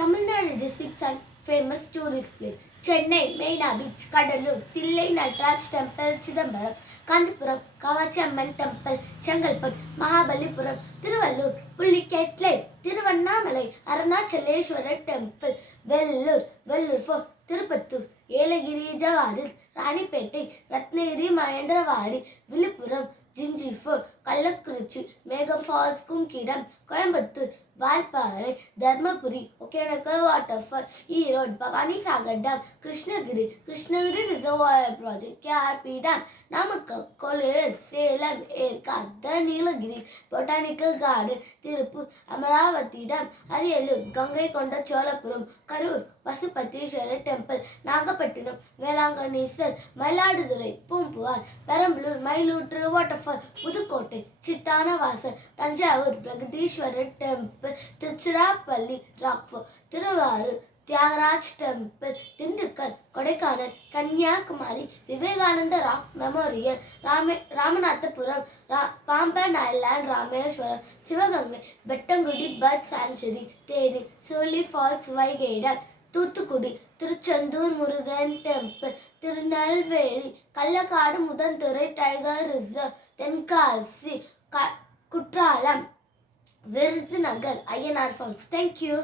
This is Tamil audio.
Tamil Nadu districts and famous tourist place. Chennai Marina beach, Cuddalore Thillai Nataraj temple, Chidambaram, Kanchipuram Kamakshi Amman temple, Chengalpattu, Mahabalipuram, Tiruvallur, Pulicat lake, Tiruvannamalai Arunachaleswarar temple, Vellore fort, Tirupattur, Yelagiri ஜவாதில், ராணிப்பேட்டை, ரத்னகிரி மகேந்திரவாடி, விழுப்புரம், ஜிஞ்சி ஃபோர்ட், கள்ளக்குறிச்சி, மேகம் ஃபால்ஸ், கும்கிடம், Coimbatore, Valparai, Dharmapuri, Hogenakkal waterfall, Erode, Bhavani Sagar dam, Krishnagiri reservoir project, KRP dam, Namakkal, கொள்ளையூர், Salem, Yercaud, Nilgiri botanical garden, Tiruppur, Amaravathi dam, Ariyalur, Gangaikonda Cholapuram, Karur, பசுபத்தீஸ்வரர் temple, Nagapattinam, வேளாங்கண்ணீஸ்வர், Mayiladuthurai, Poompuhar, Perambalur, Mayilootru waterfall, Pudukkottai, Sittanavasal, Thanjavur, Brihadeeswarar temple, Tiruchirappalli, rockfort, Thiruvarur, Thyagaraj temple, Dindigul, Kodaikanal, Kanyakumari, Vivekananda rock memorial, Ramanathapuram, Pamban island, Rameswaram, Sivaganga, Vettangudi bird sanctuary, Theni, சோலி falls, Vaigai dam, Thoothukudi, Tiruchendur Murugan temple, Tirunelveli, Kalakkad Mundanthurai tiger reserve, Tenkasi, Courtallam, Virudhunagar Ayyanar falls. Thank you.